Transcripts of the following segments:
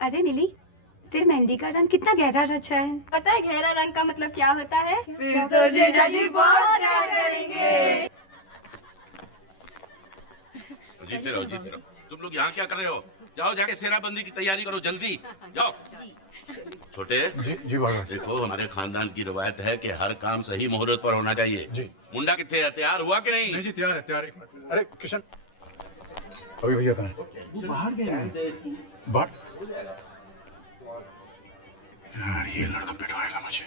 अरे मिली, तेरे मेहंदी का रंग कितना गहरा रचा है। पता है गहरा रंग का मतलब क्या होता है? फिर तो जीजाजी बहुत प्यार करेंगे। जीते रहो जीते रहो। तुम लोग यहाँ क्या कर रहे हो? जाओ जाके सेहराबंदी की तैयारी करो, जल्दी जाओ। छोटे जी बाबा। देखो, हमारे खानदान की रवायत है कि हर काम सही मुहूर्त पर होना चाहिए। जी। मुंडा कितने है, तैयार हुआ कि नहीं? नहीं जी, तैयार है तैयार है। एक मिनट। अरे किशन, अभी भैया कहाँ हैं? वो बाहर गए हैं। बात यार, ये लड़का पिटवाएगा मुझे।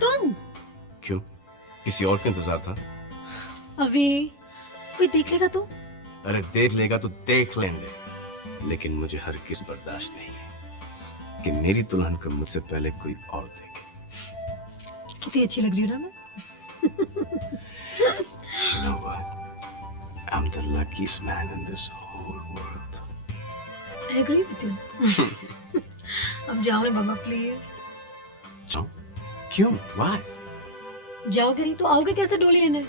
तुम क्यों? किसी और का इंतजार था? अभी कोई देख लेगा तो? अरे देख लेगा तो देख लेंगे, लेकिन मुझे हरगिज़ बर्दाश्त नहीं है कि मेरी दुल्हन को मुझसे पहले कोई और देखे। कितनी अच्छी लग रही हूँ ना मैं? You know what? I'm the luckiest man in this whole world. I agree with you. अब जाओ ना बाबा प्लीज। जाओ? क्यों? Why? जाओगे नहीं तो आओगे कैसे डोली लेने?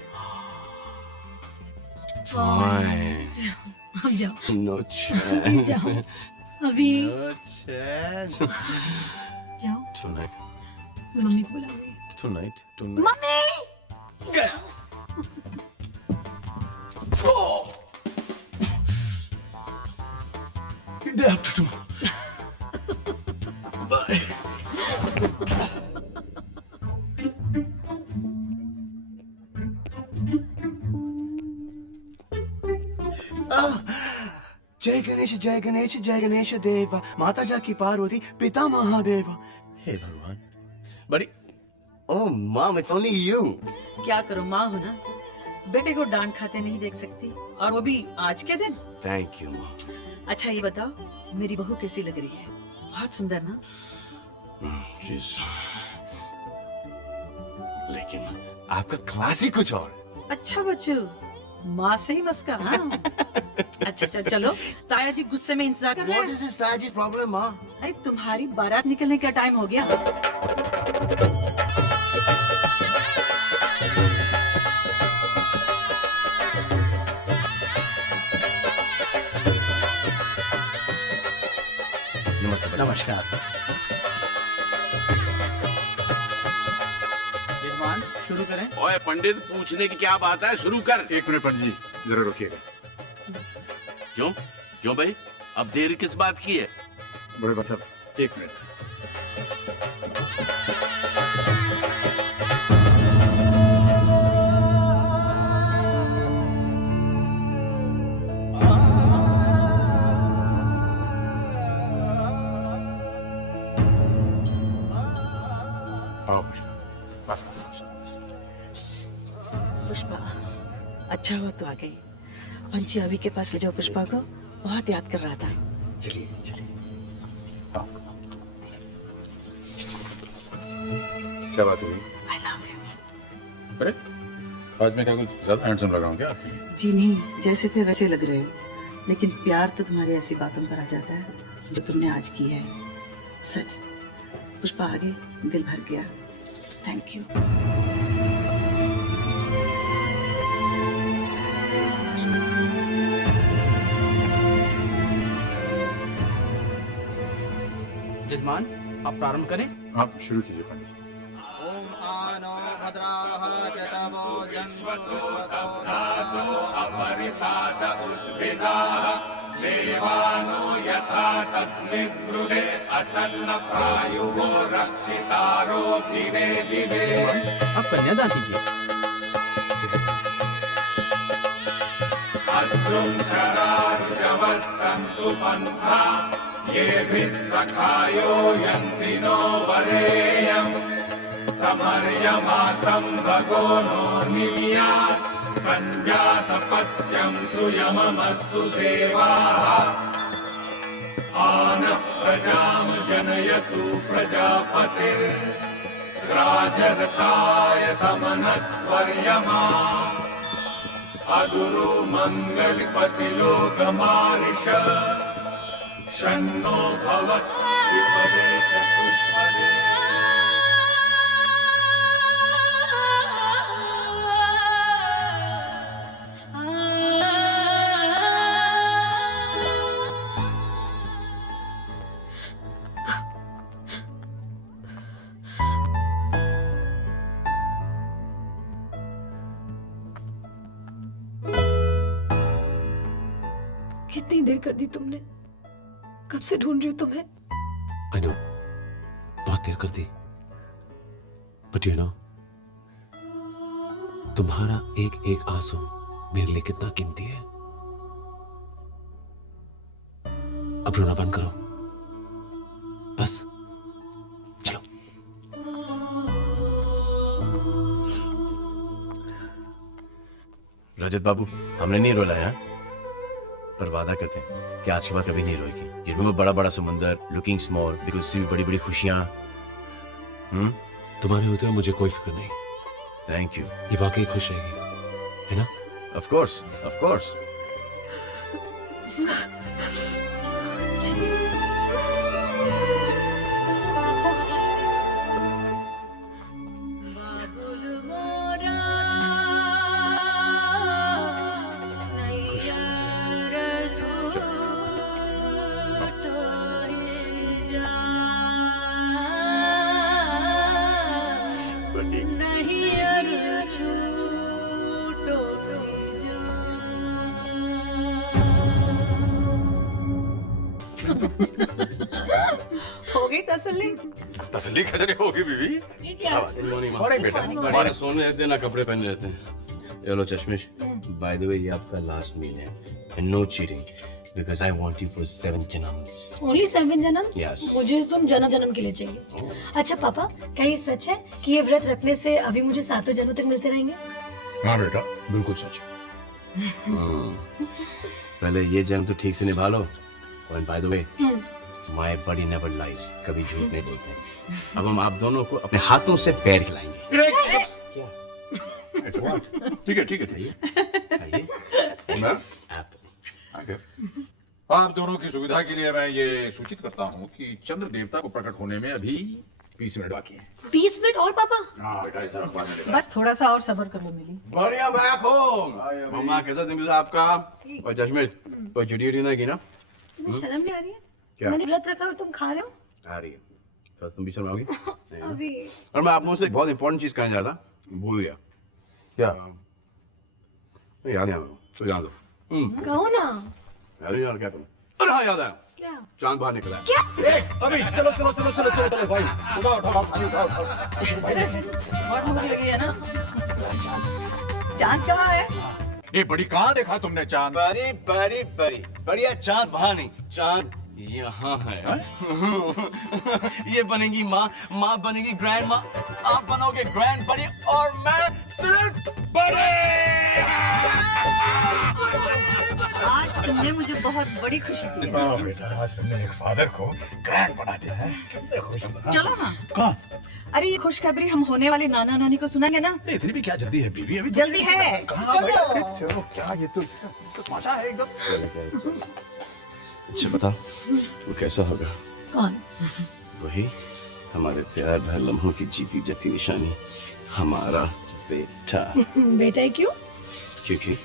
Fine. अब जाओ। No please chance. जाओ। अभी No chance. जाओ। Tonight. मैं मम्मी को बुलाऊंगी। Tonight. Tonight. Mummy! Day after tomorrow. Bye. जय गणेश जय गणेश जय गणेश देव, माता जाकी पार्वती पिता महादेव। Hey भगवान. Buddy. Oh mom, it's only you. क्या करूं, माँ हूं ना। बेटे को डांट खाते नहीं देख सकती, और वो भी आज के दिन। Thank you mom. अच्छा ये बताओ, मेरी बहू कैसी लग रही है? बहुत सुंदर ना? She's. लेकिन आपका क्लास ही कुछ और है। अच्छा बच्चू, माँ से ही मस्का। हाँ। अच्छा अच्छा चलो, ताया जी गुस्से में इंतजार कर रहे What हैं। is this Tayaji's problem, माँ? अरे तुम्हारी बारात निकलने का टाइम हो गया। नमस्कार। यजमान शुरू करें। ओए पंडित, पूछने की क्या बात है, शुरू कर। एक मिनट पंडित जी, जरा रुकिएगा। क्यों क्यों भाई, अब देर किस बात की है? बड़े बस अब एक मिनट। आओ बस बस बस। पुष्पा, अच्छा हुआ तो आ गई। पंची अभी के पास ले जाओ पुष्पा को, बहुत याद कर रहा था। चलिए चलिए। क्या बात हुई? I love you. अरे आज मैं क्या कुछ ज्यादा हैंडसम लग रहा हूँ क्या? जी नहीं, जैसे थे वैसे लग रहे हो, लेकिन प्यार तो तुम्हारी ऐसी बातों पर आ जाता है जो तुमने आज की है। सच, पुष्पा आगे दिल भर गया। Thank you. यजमान आप प्रारंभ करें। आप शुरू कीजिए पंडित जी। ओम आनो भद्राः कृतवो जन्मतो देवानो यथा सद्मिब्रुदे असन्न प्रायुः रक्षितारो दिवे दिवे। अब कन्यादान कीजिए। अद्रुम शरार्जवः सन्तु पन्था येभिः सखायो यन्ति नो वरेयम् समर्यमा संभगो नो निम्यात् संजासपत्यं सुयममस्तु देवाः आनः प्रजां जनयतु प्रजापतिर् राजरसाय समनत्वर्यमा अदुरु मंगलपतिलोकमारिष शन्नो भवत् विपदे चतुष्पदे। कितनी देर कर दी तुमने? कब से ढूंढ रही हूँ तुम्हें। आई नो, बहुत देर कर दी, बट यू नो, तुम्हारा एक एक आंसू मेरे लिए कितना कीमती है। अब रोना बंद करो, बस चलो। रजत बाबू, हमने नहीं रुलाया, पर वादा करते हैं कि आज के बाद कभी नहीं रोएगी। ये रूम में बड़ा बड़ा समुंदर, लुकिंग स्मॉल, बिल्कुल सी भी बड़ी बड़ी खुशियां। तुम्हारे होते हुए मुझे कोई फिक्र नहीं। Thank you. ये वाकई खुश रहेगी, है ना? Of course, of course. हो गई तसल्ली? तसल्ली कैसे होगी बीवी? मॉर्निंग बेटा। हमारे सोने रहते हैं ना कपड़े पहने रहते हैं। ये लो चश्मिश, बाय द वे ये आपका लास्ट मील है, and no cheating, because I want you for 7 जन्म्स। ओनली 7 जन्म? Yes. मुझे तुम जन्म जन्म के लिए चाहिए। अच्छा पापा, क्या ये सच है कि ये व्रत रखने से अभी मुझे 7 जन्मों तक मिलते रहेंगे? हाँ बेटा, बिल्कुल सच। पहले ये जन्म तो ठीक से निभा लो। और by the way, my body never lies, कभी झूठ नहीं बोलते। अब हम आप दोनों को अपने हाथों से पैर खिलाएंगे। ठीक है, ठीक है, ठीक है। आइए। मैं एप्पल। आप दोनों की सुविधा के लिए मैं ये सूचित करता हूँ कि चंद्र देवता को प्रकट होने में अभी 20 मिनट बाकी हैं। 20 मिनट और पापा? हाँ बेटा, ऐसा अखबार में लिखा है। बस थोड़ा सा और सब्र कर लो मिली। बढ़िया बैक होम। मम्मा कैसा दिन गुजरा आपका? और चश्मिश, कोई चिड़ी ना की ना? तुम्हें शर्म नहीं आ रही है? क्या? मैंने व्रत रखा और तुम खा रहे हो? आ रही है। बस तुम भी शर्माओगी? नहीं ना? अभी और मैं आप लोगों से एक बहुत इंपॉर्टेंट चीज कहने जा रहा था, भूल गया। क्या? याद नहीं आ रहा, तो याद दो। कहो ना। याद नहीं आ रहा क्या तुम्हें? अरे हाँ, याद आया। क्या? चांद बाहर निकला है। क्या? अभी चलो चलो चलो चलो चलो चलो भाई, उठाओ उठाओ थाली उठाओ उठाओ। बहुत भूख लगी है ना? चांद कहाँ है? ये बड़ी कहाँ देखा तुमने चांद? बड़ी बड़ी बड़ी बढ़िया चांद वहाँ नहीं, चांद यहाँ है। ये बनेगी माँ, माँ बनेगी ग्रैंड माँ, आप बनोगे ग्रैंड बड़ी, और मैं सिर्फ बड़े। आज तुमने मुझे बहुत बड़ी खुशी दी है। हाँ बेटा, आज तुमने एक फादर को ग्रैंड बना दिया है। कितने खुश हैं। चलो ना। कहाँ? अरे ये खुशखबरी हम होने वाले नाना नानी को सुनाएंगे ना? इतनी भी क्या जल्दी है बीवी? अभी जल्दी है। कहाँ भाई? अरे चलो, क्या ये तो तमाशा है एकदम। अच्छा बता, वो कैसा होगा? कौन? वही हमारे प्यार भरे लम्हों की जीती जाती निशानी, हमारा बेटा। बेटा है क्यों? क्योंकि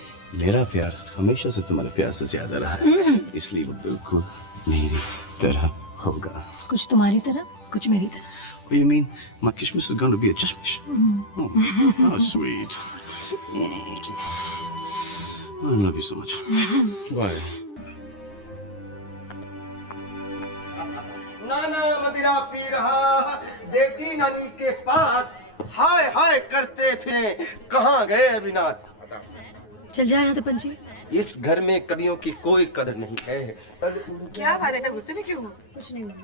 मेरा प्यार हमेशा से तुम्हारे प्यार से ज्यादा रहा है, इसलिए वो बिल्कुल मेरी तरह होगा। कुछ तुम्हारी तरह, कुछ मेरी तरह। What do you mean? My Christmas is going to be a chishmish. Oh, how sweet. I love you so much. Bye. नाना मदिरा पी रहा, बेटी नानी के पास, हाय हाय करते फिरे, कहाँ गए अविनाश? चल जाए यहाँ से पंची। इस घर में कवियों की कोई कदर नहीं है। क्या बात है, गुस्से में क्यों हो? कुछ नहीं हुआ।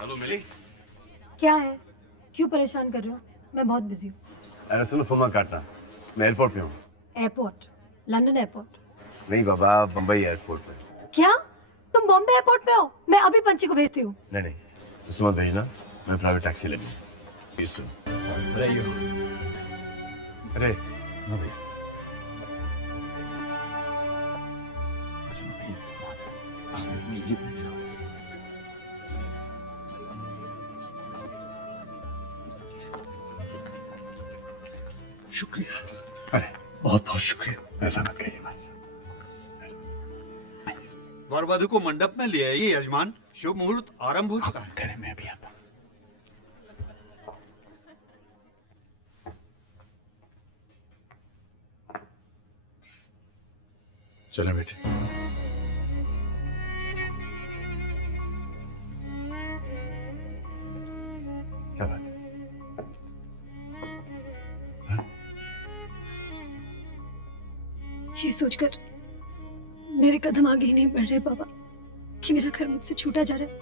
हेलो मिली? क्या है? क्यों परेशान कर रहे हो? मैं बहुत बिजी हूँ। अरे सुनो, फोन मत काटना, मैं एयरपोर्ट पे हूँ। एयरपोर्ट? London airport? नहीं बाबा, बम्बई एयरपोर्ट पे। क्या? तुम बॉम्बे एयरपोर्ट पे हो? मैं अभी पंची को भेजती हूँ। नहीं नहीं, उसे मत भेजना, मैं प्राइवेट टैक्सी ले लूँ। बताइए। अरे सुनो भैया। शुक्रिया। अरे बहुत बहुत शुक्रिया। ऐसा मत कहिए भाई साहब। वर वधु को मंडप में ले आइए यजमान, शुभ मुहूर्त आरंभ हो चुका है। कह रहे मैं भी आता हूँ। चलें बेटे। क्या बात है? ये सोचकर मेरे कदम आगे ही नहीं बढ़ रहे पापा कि मेरा घर मुझसे छूटा जा रहा है।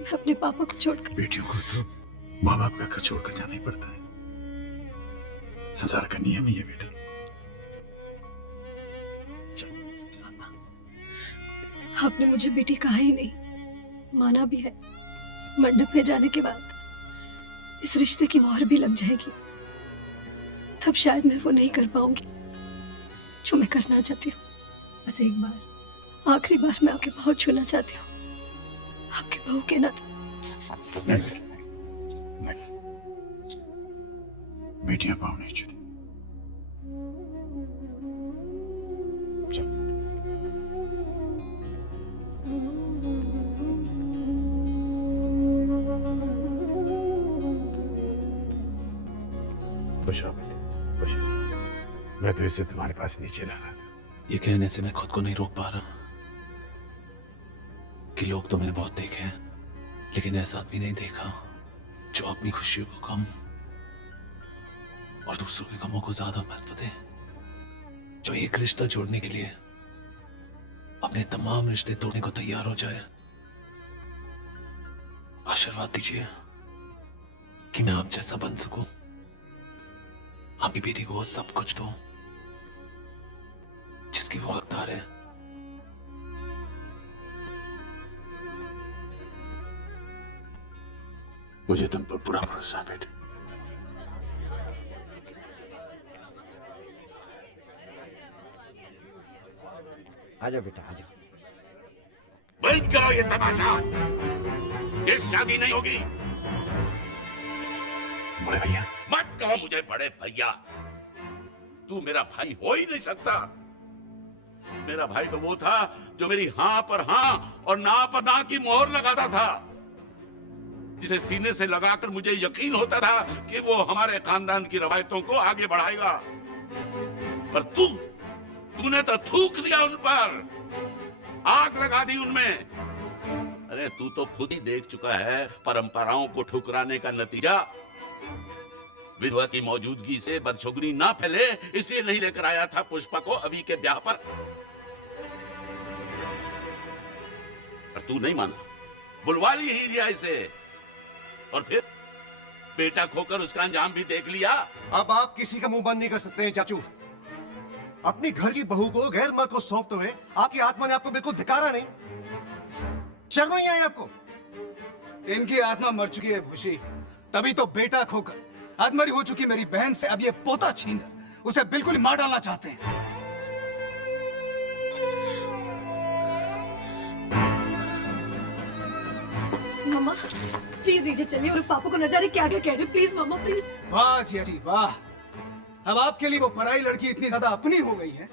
मैं अपने पापा को छोड़कर। बेटियों को तो माँ बाप का घर छोड़कर जाना ही पड़ता है, संसार का नियम ही है बेटा। आपने मुझे बेटी कहा ही नहीं, माना भी है। मंडप में जाने के बाद इस रिश्ते की मोहर भी लग जाएगी, तब शायद मैं वो नहीं कर पाऊंगी जो मैं करना चाहती हूँ। बस एक बार, आखिरी बार मैं आपके पाँव छूना चाहती हूँ, आपके बहू के नाते। नहीं, बेटियां पाँव नहीं छूती। मैं तो इसे तुम्हारे पास नीचे ला रहा था। ये कहने से मैं खुद को नहीं रोक पा रहा कि लोग तो मैंने बहुत देखे हैं, लेकिन ऐसा आदमी नहीं देखा जो अपनी खुशियों को कम और दूसरों के गमों को ज्यादा महत्व दे, जो एक रिश्ता जोड़ने के लिए अपने तमाम रिश्ते तोड़ने को तैयार हो जाए। आशीर्वाद दीजिए कि मैं आप जैसा बन सकूं, आपकी बेटी को वो सब कुछ दूं जिसकी वो हकदार है। मुझे तुम पर पूरा भरोसा है बेटे। आजा बेटा आजा। बंद करो ये तमाशा, ये शादी नहीं होगी। बड़े भैया मत कहो मुझे बड़े भैया, तू मेरा भाई हो ही नहीं सकता। मेरा भाई तो वो था जो मेरी हां पर हां और ना पर ना की मोहर लगाता था, जिसे सीने से लगाकर मुझे यकीन होता था कि वो हमारे खानदान की रवायतों को आगे बढ़ाएगा। पर तूने तो थूक दिया उन पर, आग लगा दी उनमें। अरे तू तो खुद ही देख चुका है परंपराओं को ठुकराने का नतीजा। विधवा की मौजूदगी से बदशुगनी ना फैले इसलिए नहीं लेकर आया था पुष्पा को अभी के ब्याह पर तू नहीं माना, बुलवा ली ही रिया से, और फिर बेटा खोकर उसका अंजाम भी देख लिया। अब आप किसी का मुंह बंद नहीं कर सकते हैं चाचू। अपनी घर की बहू को गैर मर्द को सौंपते हुए आपकी आत्मा ने आपको बिल्कुल धिकारा नहीं? शर्म नहीं आई आपको? इनकी आत्मा मर चुकी है भूषी, तभी तो बेटा खोकर आत्मरी हो चुकी मेरी बहन से अब ये पोता छीनकर उसे बिल्कुल मार डालना चाहते हैं। मामा प्लीज दीजिए, चलिए, और पापा को न जाने क्या क्या कह रहे। Please mama please. वाह जी वाह, अब आपके लिए वो पराई लड़की इतनी ज्यादा अपनी हो गई है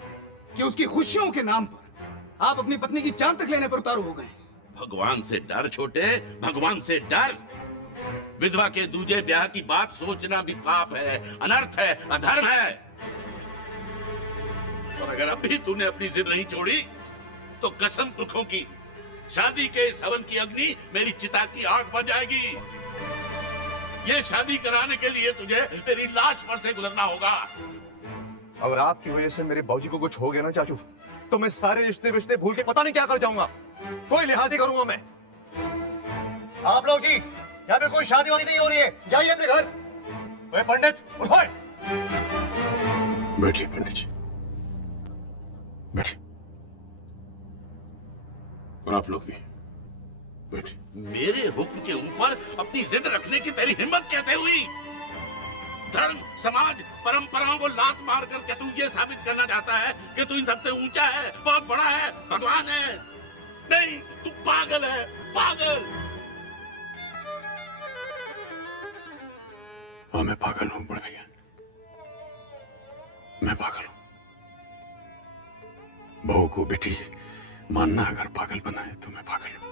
कि उसकी खुशियों के नाम पर आप अपनी पत्नी की जान तक लेने पर उतारू हो गए। भगवान से डर छोटे, भगवान से डर। विधवा के दूजे ब्याह की बात सोचना भी पाप है, अनर्थ है, अधर्म है। और अगर अभी तूने अपनी जिद नहीं छोड़ी तो कसम पुरखों की, शादी के इस हवन की अग्नि मेरी चिता की आग बन जाएगी। ये शादी कराने के लिए तुझे मेरी लाश पर से गुजरना होगा। अगर आपकी वजह से मेरे बाबूजी को कुछ हो गया ना चाचू, तो मैं सारे रिश्ते भूल के पता नहीं क्या कर जाऊंगा। कोई लिहाज नहीं करूंगा मैं। आप लोग जी, यहाँ पे कोई शादी वादी नहीं हो रही है, जाइए अपने घर। ओए पंडित उठो। बैठिए पंडित जी, बैठिए। और आप लोग भी बैठिए। मेरे हुक्म के ऊपर अपनी जिद रखने की तेरी हिम्मत कैसे हुई? धर्म, समाज, परंपराओं को लात मारकर क्या तू ये साबित करना चाहता है कि तू इन सबसे ऊंचा है, बहुत बड़ा है, भगवान है? नहीं, तू पागल है, पागल। हाँ मैं पागल हूं बड़े भैया, मैं पागल हूं। बहू को बेटी मानना अगर पागल बना है तो मैं पागल हूं।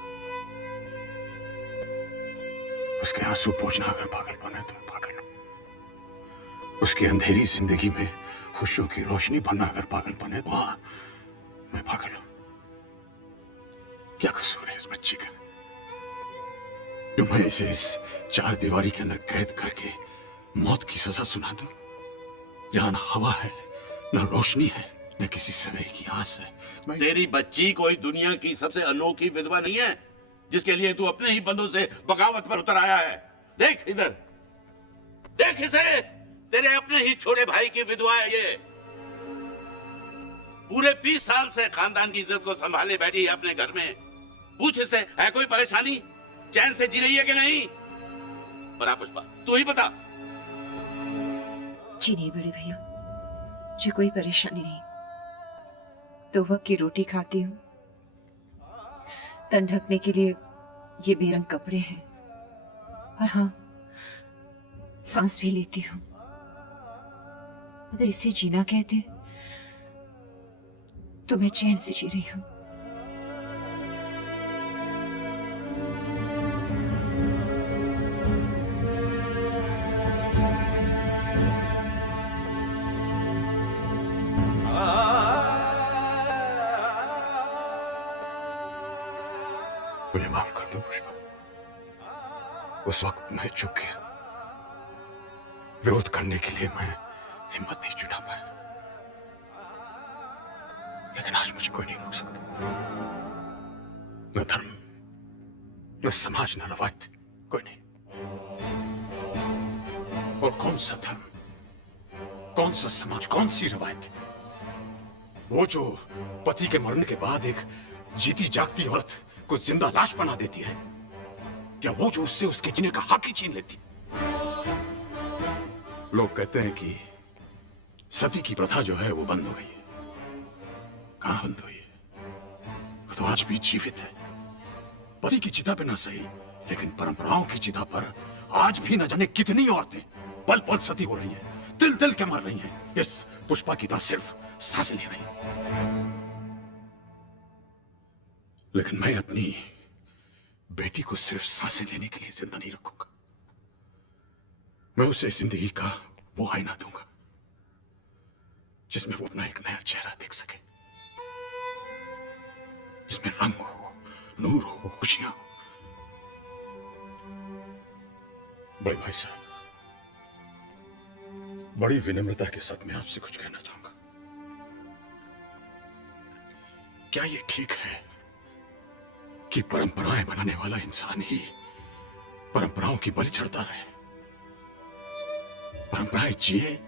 उसके आंसू पोंछना अगर पागल बना है तो मैं पागल हूं। उसकी अंधेरी जिंदगी में खुशियों की रोशनी भरना अगर पागल बने तो हाँ मैं पागल हूं। क्या कसूर है इस बच्ची का जो मैं इसे इस चार दीवारी के अंदर कैद करके मौत की सजा सुना दूं? यहाँ ना हवा है, ना रोशनी है, न किसी सवेरे की आस है। तेरी बच्ची कोई दुनिया की सबसे अनोखी विधवा नहीं है जिसके लिए तू अपने ही बंदों से बगावत पर उतर आया है। देख इधर, देख इसे, तेरे अपने ही छोटे भाई की विधवा है ये। पूरे 20 साल से खानदान की इज्जत को संभाले बैठी है अपने घर में। पूछ इससे, है कोई परेशानी? चैन से जी रही है कि नहीं? बता पुष्पा, तू ही बता। जी नहीं बड़े भैया, मुझे कोई परेशानी नहीं। 2 वक्त की रोटी खाती हूँ, तन ढकने के लिए ये बेरंग कपड़े हैं, और हाँ, सांस भी लेती हूँ। अगर इसे जीना कहते तो मैं चैन से जी रही हूँ। मुझे माफ कर दो पुष्पा, उस वक्त मैं चूक गया। विरोध करने के लिए मैं हिम्मत नहीं जुटा पाया, लेकिन आज मुझे कोई नहीं रोक सकता। न धर्म, न समाज, न रवायत, कोई नहीं। और कौन सा धर्म, कौन सा समाज, कौन सी रवायत? वो जो पति के मरने के बाद एक जीती जागती औरत को जिंदा लाश बना देती है, या वो जो उससे उसके जीने का हक ही छीन लेती? लोग कहते हैं कि सती की प्रथा जो है वो बंद हो गई है। कहां बंद हुई है? वो तो आज भी जीवित है। पति की चिता पे ना सही, लेकिन परंपराओं की चिता पर आज भी न जाने कितनी औरतें पल पल सती हो रही हैं, दिल दिल के मर रही हैं। इस पुष्पा की तरह सिर्फ सांसें ले रही हैं। लेकिन मैं अपनी बेटी को सिर्फ सांसें लेने के लिए जिंदा नहीं रखूंगा। मैं उसे जिंदगी का वो आईना दूंगा जिसमें वो अपना एक नया चेहरा देख सके, जिसमें रंग हो, नूर हो, खुशियां हो। बड़े भाई साहब, बड़ी विनम्रता के साथ मैं आपसे कुछ कहना चाहूंगा। क्या ये ठीक है कि परंपराएं बनाने वाला इंसान ही परंपराओं की बलि चढ़ता रहे? परंपराएं जिए,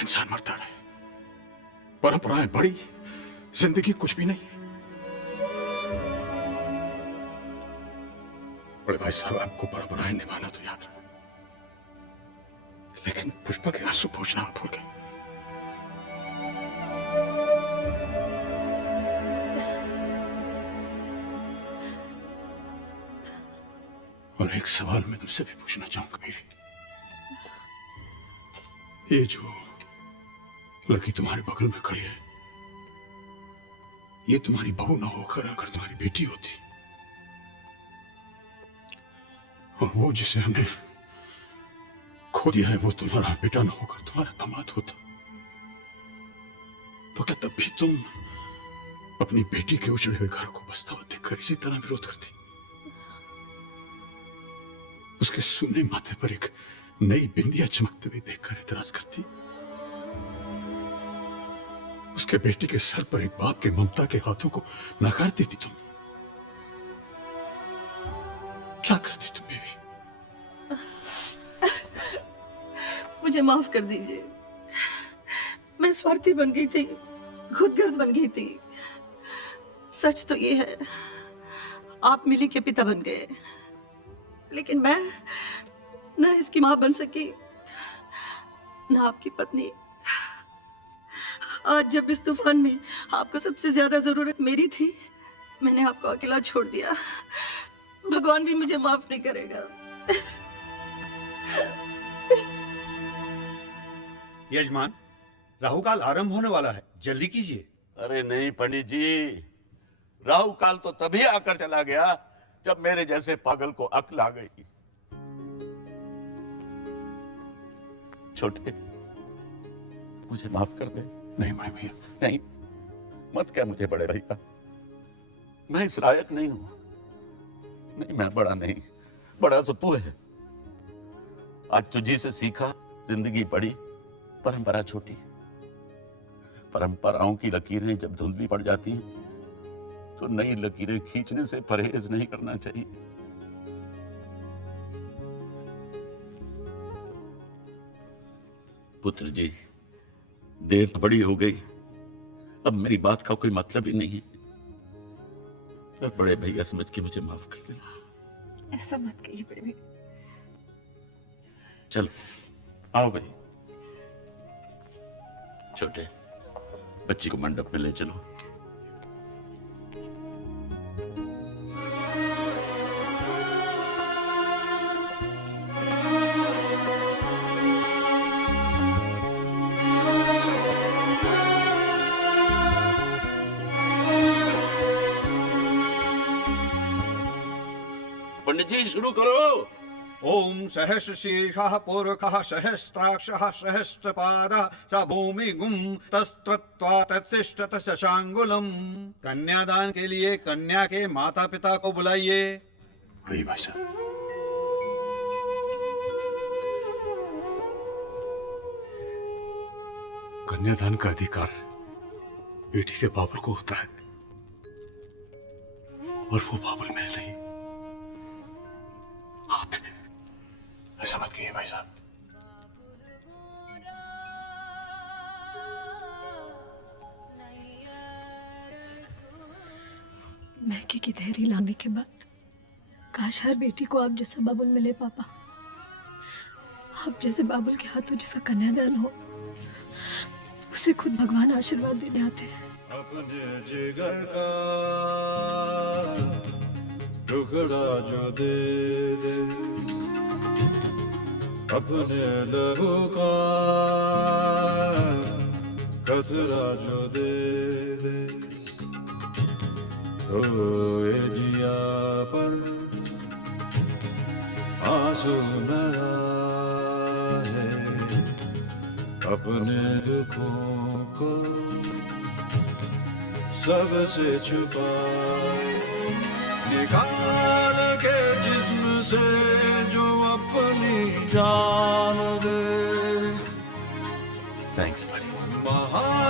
इंसान मरता रहे। परंपराएं बड़ी, जिंदगी कुछ भी नहीं। बड़े भाई साहब, आपको परंपराएं निभाना तो याद रहे, लेकिन पुष्पा के आंसू पोंछना आप भूल गए। और एक सवाल मैं तुमसे भी पूछना चाहूंगा बीवी। ये जो लड़की तुम्हारे बगल में खड़ी है, ये तुम्हारी बहू ना होकर अगर तुम्हारी बेटी होती, और वो जिसे हमने खो दिया है वो तुम्हारा बेटा ना होकर तुम्हारा दामाद होता, तो क्या तब भी तुम अपनी बेटी के उजड़े हुए घर को बसता हुआ देखकर इसी तरह विरोध करती? उसके सूने माथे पर एक नई बिंदिया चमकते हुए देखकर एतराज करती? उसके बेटी के सर पर एक बाप के ममता के हाथों को नकार देती तुम? क्या करती तुम बेबी? मुझे माफ कर दीजिए। मैं स्वार्थी बन गई थी, खुदगर्ज बन गई थी। सच तो ये है, आप मिली के पिता बन गए, लेकिन मैं ना इसकी मां बन सकी, ना आपकी पत्नी। आज जब इस तूफान में आपको सबसे ज्यादा जरूरत मेरी थी, मैंने आपको अकेला छोड़ दिया। भगवान भी मुझे माफ नहीं करेगा। यजमान, राहु काल आरंभ होने वाला है, जल्दी कीजिए। अरे नहीं पंडित जी, राहु काल तो तभी आकर चला गया जब मेरे जैसे पागल को अक्ल आ गई। छोटे, मुझे माफ कर दे। नहीं माय भैया, नहीं, मत क्या मुझे बड़े भैया, मैं इस लायक नहीं हूं। नहीं, मैं बड़ा नहीं, बड़ा तो तू है। आज तुझी से सीखा, जिंदगी बड़ी, परंपरा छोटी। परंपराओं की लकीरें जब धुंधली पड़ जाती हैं तो नई लकीरें खींचने से परहेज नहीं करना चाहिए। पुत्र जी, देर तो बड़ी हो गई, अब मेरी बात का कोई मतलब ही नहीं है। मैं बड़े भैया समझ के मुझे माफ कर देना। ऐसा मत कहिए बड़े भैया। चलो आओ भाई। छोटे, बच्ची को मंडप में ले चलो। पंडित जी शुरू करो। ओम सहस्रशीर्षः पूर्वकः सहस्राक्षः सहस्रपादः स भूमिगुं तस्त्रत्वा तत्तिष्ठत शशांगुलम। कन्यादान के लिए कन्या के माता पिता को बुलाइए। वही भाई साहब। कन्यादान का अधिकार बेटी के बाबुल को होता है और वो बाबुल में नहीं। आप ऐसा मत कहिए भाई साहब। महके की धैर्य लाने के बाद काश हर बेटी को आप जैसा बाबुल मिले पापा। आप जैसे बाबुल के हाथों जिसका कन्यादान हो, उसे खुद भगवान आशीर्वाद देने आते हैं। अपने जिगर का टुकड़ा जो दे दे, अपने लहू का कतरा जो दे दे, रोए जिया पर आंसू न आए, अपने दुखों को सबसे छुपाए, निकाल के जिस्म से जो अपनी जान दे। Thanks buddy। महान